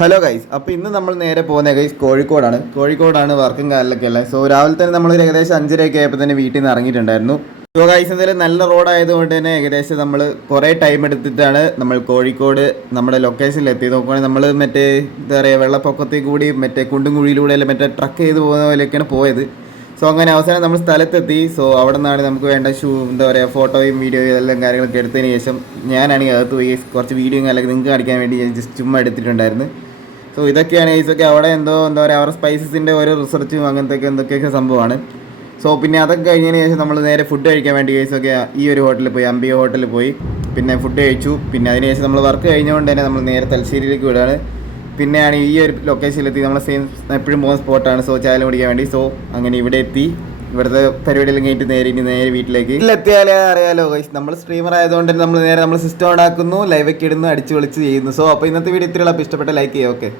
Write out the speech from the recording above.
Hello guys, അപ്പോൾ ഇന്ന് നമ്മൾ നേരെ പോകുന്ന ഗൈസ് കോഴിക്കോടാണ് വർക്കും കാലിലൊക്കെ ഉള്ളത്. സോ രാവിലെ തന്നെ നമ്മൾ ഏകദേശം 5:30 ആയപ്പോൾ തന്നെ വീട്ടിൽ നിന്ന് ഇറങ്ങിയിട്ടുണ്ടായിരുന്നു. സോ ഗൈസ്, എന്തായാലും നല്ല റോഡായതുകൊണ്ട് തന്നെ ഏകദേശം നമ്മൾ കുറേ ടൈം എടുത്തിട്ടാണ് നമ്മൾ കോഴിക്കോട് നമ്മുടെ ലൊക്കേഷനിൽ എത്തി. നോക്കുകയാണെങ്കിൽ നമ്മൾ മറ്റേ എന്താ പറയുക, വെള്ളപ്പൊക്കത്തിൽ കൂടി മറ്റേ കുണ്ടും കുഴിയിലൂടെ അല്ല മറ്റേ ട്രക്ക് ചെയ്ത് പോകുന്ന പോലെയൊക്കെയാണ് പോയത്. സോ അങ്ങനെ അവസാനം നമ്മൾ സ്ഥലത്തെത്തി. സോ അവിടെ നിന്നാണ് നമുക്ക് വേണ്ട എന്താ പറയുക, ഫോട്ടോയും വീഡിയോയും എല്ലാം കാര്യങ്ങളൊക്കെ എടുത്തതിന് ശേഷം ഞാനാണെങ്കിൽ അകത്ത് പോയി കുറച്ച് വീഡിയോയും കാര്യങ്ങളൊക്കെ നിങ്ങൾക്ക് കാണിക്കാൻ വേണ്ടി ഞാൻ ജസ്റ്റ് ചുമ്മാ എടുത്തിട്ടുണ്ടായിരുന്നു. സോ ഇതൊക്കെയാണ് ഗൈസൊക്കെ അവിടെ എന്താ പറയുക, അവരുടെ സ്പൈസസിൻ്റെ ഓരോ റിസർച്ചും അങ്ങനത്തെ എന്തൊക്കെയൊക്കെ സംഭവമാണ്. സോ പിന്നെ അതൊക്കെ കഴിഞ്ഞതിന് ശേഷം നമ്മൾ നേരെ ഫുഡ് കഴിക്കാൻ വേണ്ടി ഗൈസൊക്കെ ഈ ഒരു ഹോട്ടലിൽ പോയി, അംബിക ഹോട്ടലിൽ പോയി. പിന്നെ ഫുഡ് കഴിച്ചു. പിന്നെ അതിനുശേഷം നമ്മൾ വർക്ക് കഴിഞ്ഞുകൊണ്ട് തന്നെ നമ്മൾ നേരെ തലശ്ശേരിയിലേക്ക് വിടുകയാണ്. പിന്നെയാണ് ഈ ഒരു ലൊക്കേഷനിലെത്തി, നമ്മൾ സെയിം എപ്പോഴും പോകുന്ന സ്പോട്ടാണ്. സോ ചായ കുടിക്കാൻ വേണ്ടി. സോ അങ്ങനെ ഇവിടെ എത്തി. ഇവിടുത്തെ പരിപാടിയെല്ലാം കഴിഞ്ഞിട്ട് നേരെ വീട്ടിലേക്ക് എത്തിയാലേ അറിയാലോ ഗൈസ്, നമ്മൾ സ്ട്രീമർ ആയതുകൊണ്ട് തന്നെ നമ്മൾ സിസ്റ്റം ഓൺ ആക്കുന്നു, ലൈവൊക്കെ ഇടുന്നു, അടിച്ച് വിളിച്ച് ചെയ്യുന്നു. സോ അപ്പോൾ ഇന്നത്തെ വീഡിയോ ഇത്രയുള്ള. അപ്പോൾ ഇഷ്ടപ്പെട്ട ലൈക്ക് ചെയ്യുക. ഓക്കെ.